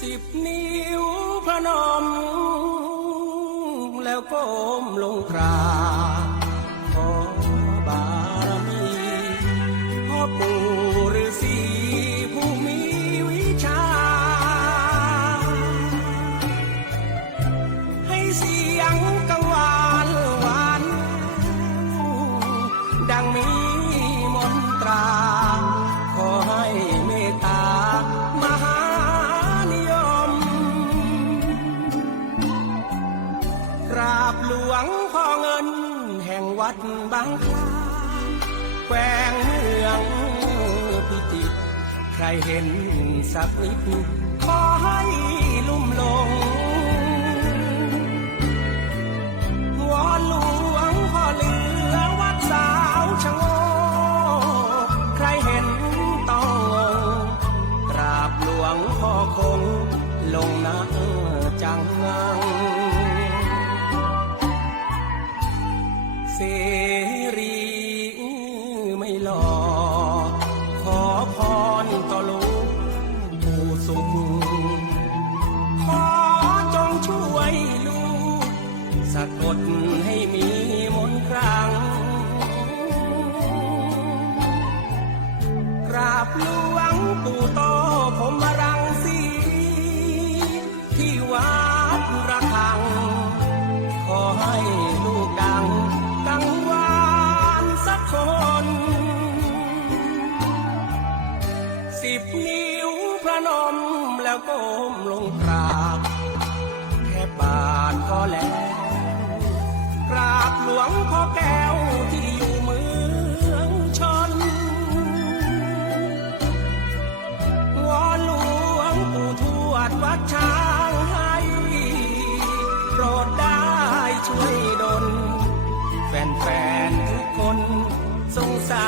สิบนิ้วพนม แล้วก้มลงกราขอบารมีพ่อปู่ แห่งวัดบางคลานแกวงเมืองพิจิตรใครเห็นสักนิดขอให้ลุ่มหลง สะกดให้มีมนครั้งกราบหลวงปู่โตผมมารังสีที่วัดระฆัง ขอให้ลูกดังกังวานสักคน สิบนิ้วพระนมแล้วก้มลงกราบ แค่บาทก็แล้ว ช้างให้โปรดได้ช่วยดลแฟนๆทุกคนสงสาร